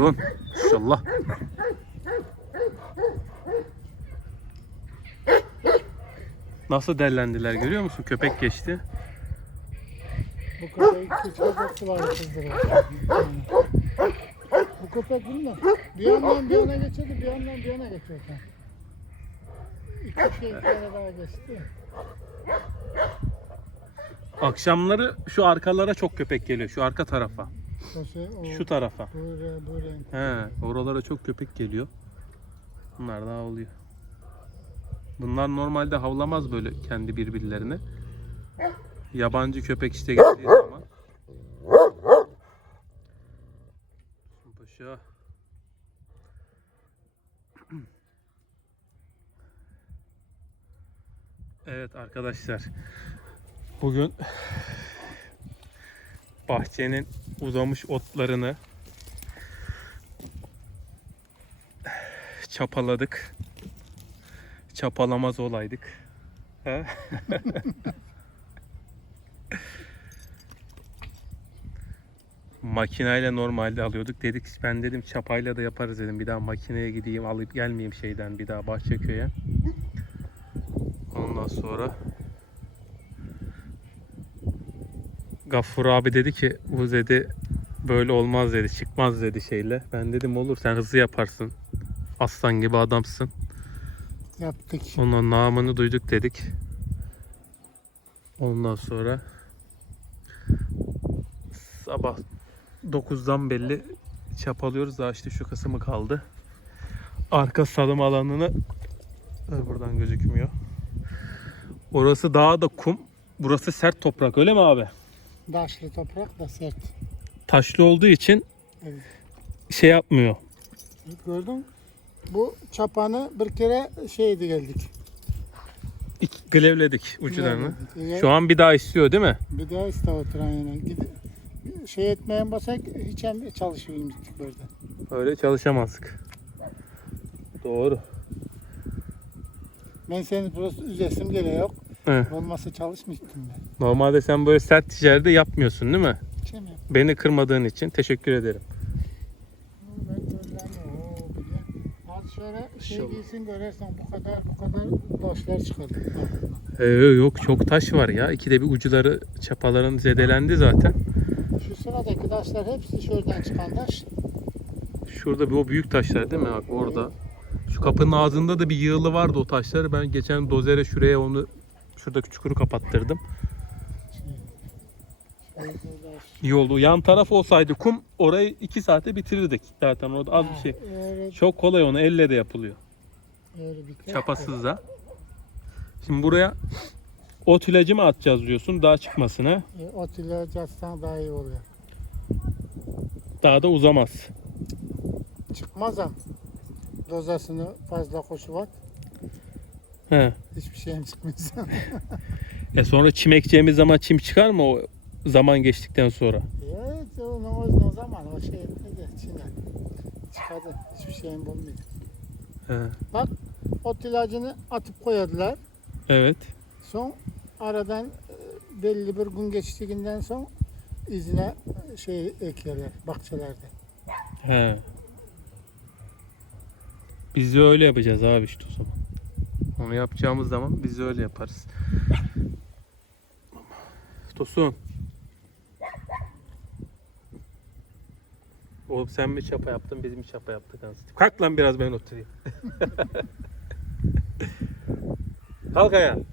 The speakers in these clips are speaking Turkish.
Tosun. İnşallah. Nasıl dellendiler görüyor musun? Köpek geçti. Bu var kızdırıyor. Bu köpek bilmem. Bir yandan bir yana geçiyordu, bir yandan bir yana geçiyordu. İki şey bir yana daha geçti. Akşamları şu arkalara çok köpek geliyor. Şu arka tarafa. O şey, o, Şu tarafa. bu renk. He, oralara çok köpek geliyor. Bunlar da havlıyor. Bunlar normalde havlamaz böyle kendi birbirlerine. Yabancı köpek işte geldiği zaman. Paşa. Evet arkadaşlar. Bugün bahçenin uzamış otlarını çapaladık. Çapalamaz olaydık. He? Makineyle normalde alıyorduk. Dedik ben dedim çapayla da yaparız dedim. Bir daha makineye gideyim alıp gelmeyeyim şeyden bir daha Bahçeköy'e. Ondan sonra Gaffur abi dedi ki bu dedi böyle olmaz dedi çıkmaz dedi şeyle. Ben dedim olur sen hızlı yaparsın. Aslan gibi adamsın. Yaptık. Onun namını duyduk dedik. Ondan sonra sabah 9'dan belli çapalıyoruz. Daha işte şu kısmı kaldı. Arka salım alanını buradan gözükmüyor. Orası daha da kum. Burası sert toprak öyle mi abi? Daşlı toprak da sert. Taşlı olduğu için Evet. şey yapmıyor. Gördün? Bu çapanı bir kere şeydi geldik. Glevledik uçlarını. Geldik. Şu an bir daha istiyor değil mi? Bir daha iste oturan yana. Gidip şey etmeyen basak hiç hem çalışıyormuştuk burada. Öyle çalışamazdık. Doğru. Ben seni burası üzesim gele yok. He. Olmasa çalışmıştım ben. Normalde sen böyle sert ticareti yapmıyorsun değil mi? Mi? Beni kırmadığın için teşekkür ederim. Ben zorlanıyorum. Oo, de. Az sonra şey İnşallah. değilsin görürsen bu kadar bu kadar taşlar çıkardı. Ee, yok çok taş var ya. İkide bir ucuları çapaların zedelendi zaten. Şu sıradaki taşlar hepsi şuradan çıkan taş. Şurada bir o büyük taşlar değil mi? Bak orada. Şu kapının ağzında da bir yığılı vardı o taşları. Ben geçen dozere şuraya onu şuradaki çukuru kapattırdım. Şey. İyi oldu. Yan taraf olsaydı kum orayı 2 saate bitirirdik. Zaten orada az bir şey. Çok kolay onu elle de yapılıyor. biter. Çapasız da. Şimdi buraya ot ilacı mı atacağız diyorsun daha çıkmasına. E, ot ile catsan daha iyi oluyor. Daha da uzamaz. Çıkmaz ama. Dozasını fazla koşuvat. He. Hiçbir şeyim çıkmaz. E sonra çim ekeceğimiz zaman çim çıkar mı o zaman geçtikten sonra? evet o, o, o zaman o şey etmedi. Çin'e. Çıkardı. Hiçbir şeyim bulmuyor. He. Ot ilacını atıp koyadılar. Evet. Son aradan e, belli bir gün geçtiğinden son izine e, şey eklerler bahçelerde. He. Biz de öyle yapacağız abi işte o zaman. Onu yapacağımız zaman biz öyle yaparız. Tosun. Oğlum sen mi çapa yaptın biz mi çapa yaptık anasını? Kalk lan biraz ben oturayım. Kalk ayağa.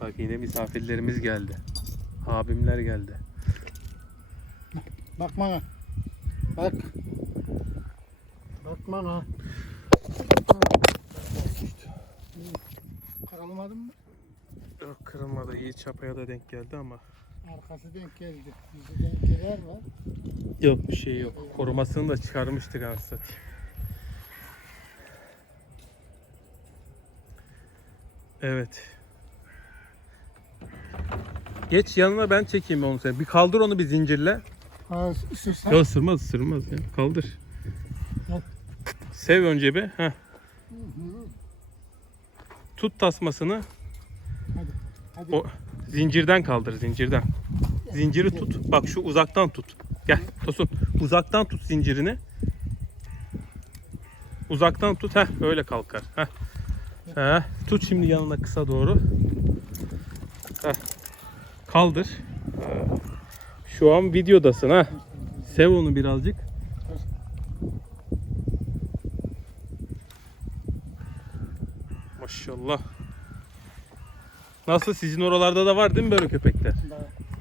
Bak yine misafirlerimiz geldi. Abimler geldi. Bak bana. Bak. Bak bana. Kırılmadın mı? Yok kırılmadı. İyi çapaya da denk geldi ama. Arkası denk geldi. Yüzü denk gelir var. Yok bir şey yok. Korumasını da çıkarmıştık anasını. Evet. Geç yanına ben çekeyim onu sen. Bir kaldır onu bir zincirle. Ha, ısırsan. Ya ısırmaz ısırmaz ya. Kaldır. Gel. Sev önce bir. Heh. Tut tasmasını. Hadi. O- Zincirden kaldır zincirden. Zinciri tut. Bak şu uzaktan tut. Gel Tosun. Uzaktan tut zincirini. Uzaktan tut. Heh öyle kalkar. Heh. Heh. Tut şimdi yanına kısa doğru. Heh. Kaldır. Şu an videodasın ha. Sev onu birazcık. Maşallah. Nasıl sizin oralarda da var değil mi böyle köpekler?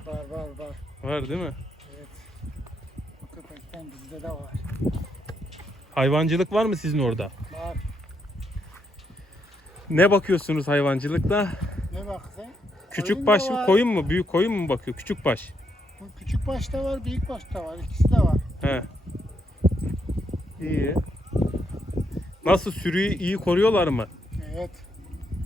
Var var var. var. Var değil mi? Evet. Bu köpekten bizde de var. Hayvancılık var mı sizin orada? Var. Ne bakıyorsunuz hayvancılıkta? Ne bak sen? Küçük Koyun baş mı, koyun mu, büyük koyun mu bakıyor? Küçük baş. Küçük başta var, büyük başta var. İkisi de var. He. İyi. Nasıl sürüyü iyi koruyorlar mı? Evet.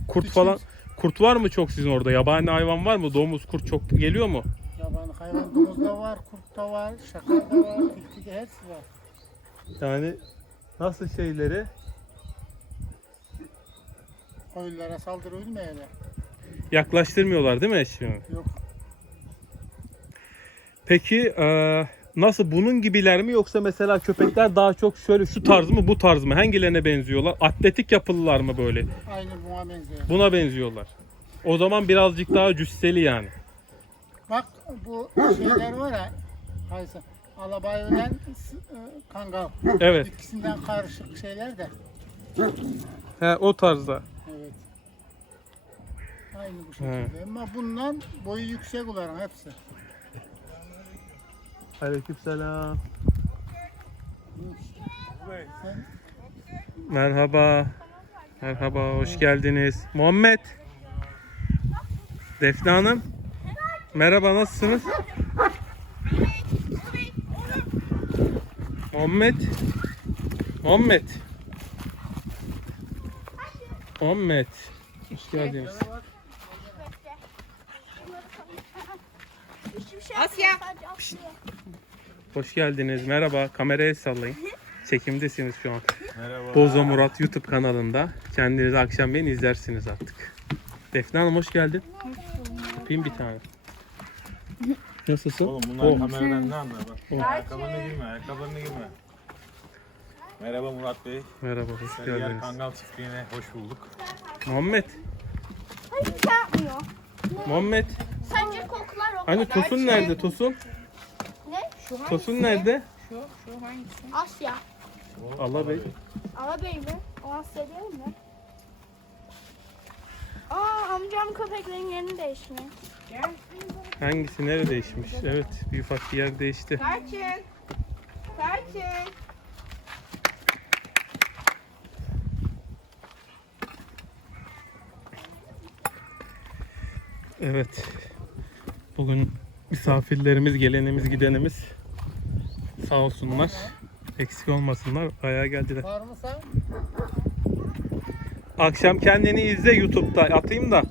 Kurt Hiç falan kurt var mı çok sizin orada? Yabani hayvan var mı? Domuz, kurt çok geliyor mu? Yaban hayvan domuz da var, kurt da var, şakal da var, tilki de hepsi var. Yani nasıl şeyleri? Koyunlara saldırı ölmeyeler. Yaklaştırmıyorlar değil mi şimdi? Yok. Peki eee, nasıl bunun gibiler mi yoksa mesela köpekler daha çok şöyle şu tarz mı bu tarz mı? Hangilerine benziyorlar? Atletik yapılılar mı böyle? Aynı buna benziyor. Buna benziyorlar. O zaman birazcık daha cüsseli yani. Bak bu şeyler var ya. Haysa. Alabayören s- e, kangal. Evet. İkisinden karışık şeyler de. He, o tarzda. Evet. Aynı bu şekilde. Ama bundan boyu yüksek olan hepsi. Aleykümselam. Merhaba. Merhaba, hoş geldiniz. Muhammed. Defne Hanım. Merhaba, nasılsınız? Muhammed. Muhammed. Muhammed. Hoş geldiniz. Asya. Hoş geldiniz. Merhaba. Kameraya sallayın. Çekimdesiniz şu an. Merhaba. Bozo Murat YouTube kanalında. Kendiniz akşam beni izlersiniz artık. Defne Hanım hoş geldin. Öpeyim bir tane. Nasılsın? Oğlum bunlar Oh. kameradan ne anlar bak. Oh. Ayakkabılarına girme, ayakkabılarına girme. Merhaba Murat Bey. Merhaba, hoş Sarıyer geldiniz. Kangal Çiftliği'ne hoş bulduk. Muhammed, Hiç şey yapmıyor. Muhammed. Sence koklar o Hani kadar. Tosun nerede? Tosun? Ne? Şu hangisi? Tosun nerede? Şu, şu hangisi? Asya. Allah Bey. Ağabey mi? O Asya değil mi? Aa amcam köpeklerin yerini değişmiş. Gel. Hangisi nerede değişmiş? Evet, bir ufak bir yer değişti. Tarçın. Tarçın. Evet. Bugün misafirlerimiz, gelenimiz, gidenimiz sağ olsunlar. Eksik olmasınlar. Ayağa geldiler. Akşam kendini izle YouTube'da. Atayım da.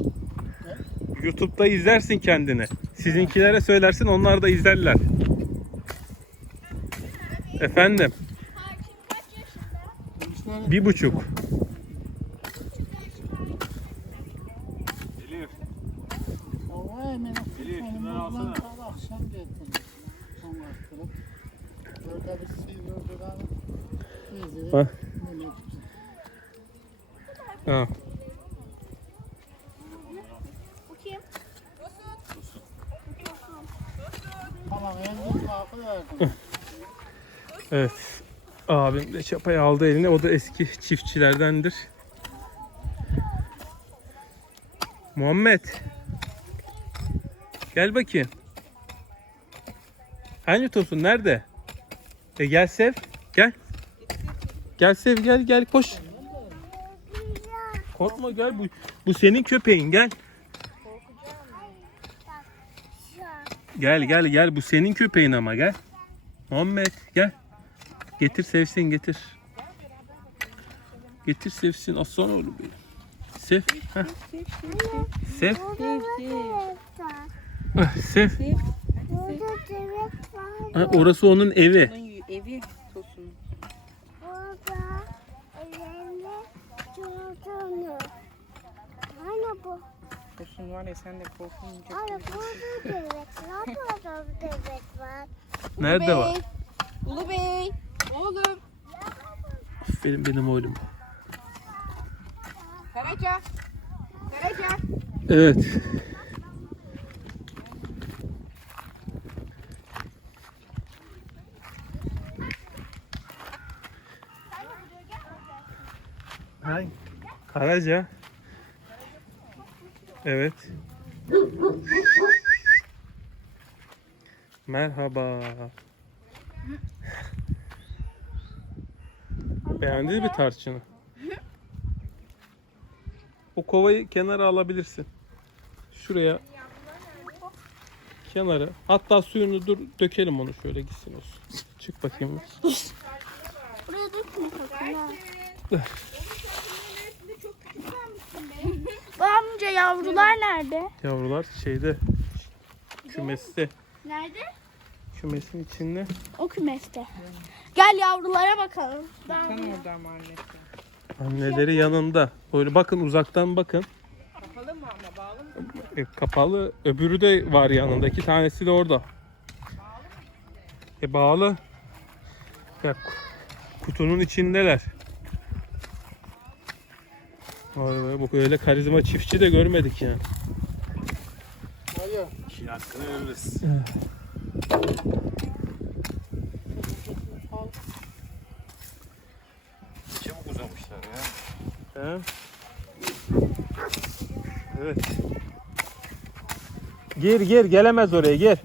YouTube'da izlersin kendini. Sizinkilere söylersin onlar da izlerler. Efendim. Bir buçuk. Elif. o hemen Elif, Hani şunları buradan alsana. kal akşam getirdim. Son attırıp. Burada bir şey oradan izleyip. Bak. Ha. Evet. Abim de çapayı aldı eline. O da eski çiftçilerdendir. Muhammed. Gel bakayım. Hangi tosun nerede? E gel Sev. Gel. Sev gel gel koş. Korkma gel bu. Bu senin köpeğin gel. Gel gel gel bu senin köpeğin ama gel. Muhammed gel. Getir sevsin getir. Getir sevsin aslan oğlum benim. Sev. heh. Sev. Ah, Sev. Ha, orası onun evi. Onun evi tosun. Burada elinde çocuğunu. Hani bu? Korksun var ya sen de korkunca. Anne burada bebek var. Burada bebek var. Nerede var? Ulu Bey. Oğlum. Aferin benim oğlum. Karaca. Karaca. Evet. Hay. Karaca. Evet. Merhaba. Beğendiniz mi tarçını? O kovayı kenara alabilirsin. Şuraya kenara. Hatta suyunu dur dökelim onu şöyle gitsin olsun. Çık bakayım. Buraya dökün bakın. Amca yavrular nerede? Yavrular şeyde kümeste. Nerede? Kümesin içinde. O kümeste. Gel yavrulara bakalım. Ben Sen orada ama annesi. Anneleri yanında. Böyle bakın uzaktan bakın. Kapalı mı ama bağlı mı? E, kapalı. Öbürü de var yanında. İki tanesi de orada. E bağlı. Ya, ku- kutunun içindeler. Vay vay bu öyle karizma çiftçi de görmedik yani. Hayır. İşin hakkını veririz. Çabuk uzamışlar ya. He? Evet. Gir gir gelemez oraya gir.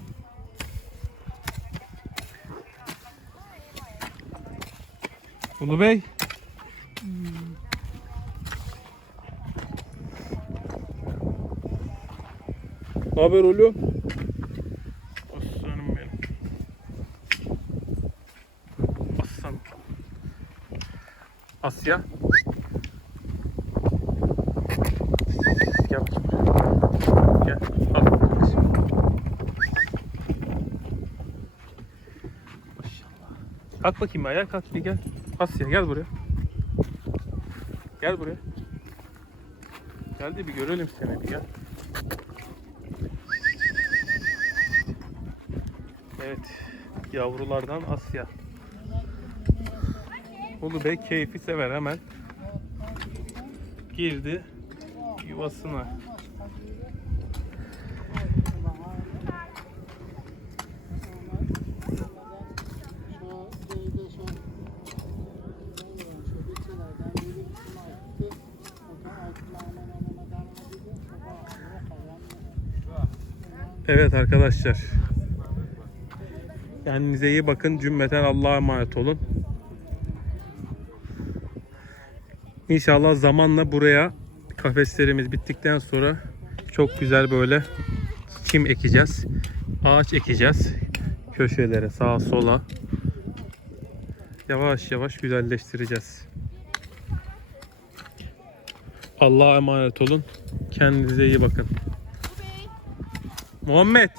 Ulu Bey. Ne haber oğlum? Aslanım benim. Aslan. Asya. Gel. Gel. Al. Kalk bakayım ayağa kalk bir gel. Asya gel buraya. Gel buraya. Gel de bir görelim seni bir gel. Evet. Yavrulardan Asya. Ulu Bey keyfi sever hemen. Girdi yuvasına. Şu şeyde Kendinize iyi bakın. Cümleten Allah'a emanet olun. İnşallah zamanla buraya kafeslerimiz bittikten sonra çok güzel böyle çim ekeceğiz. Ağaç ekeceğiz. Köşelere, sağa sola. Yavaş yavaş güzelleştireceğiz. Allah'a emanet olun. Kendinize iyi bakın. Muhammed.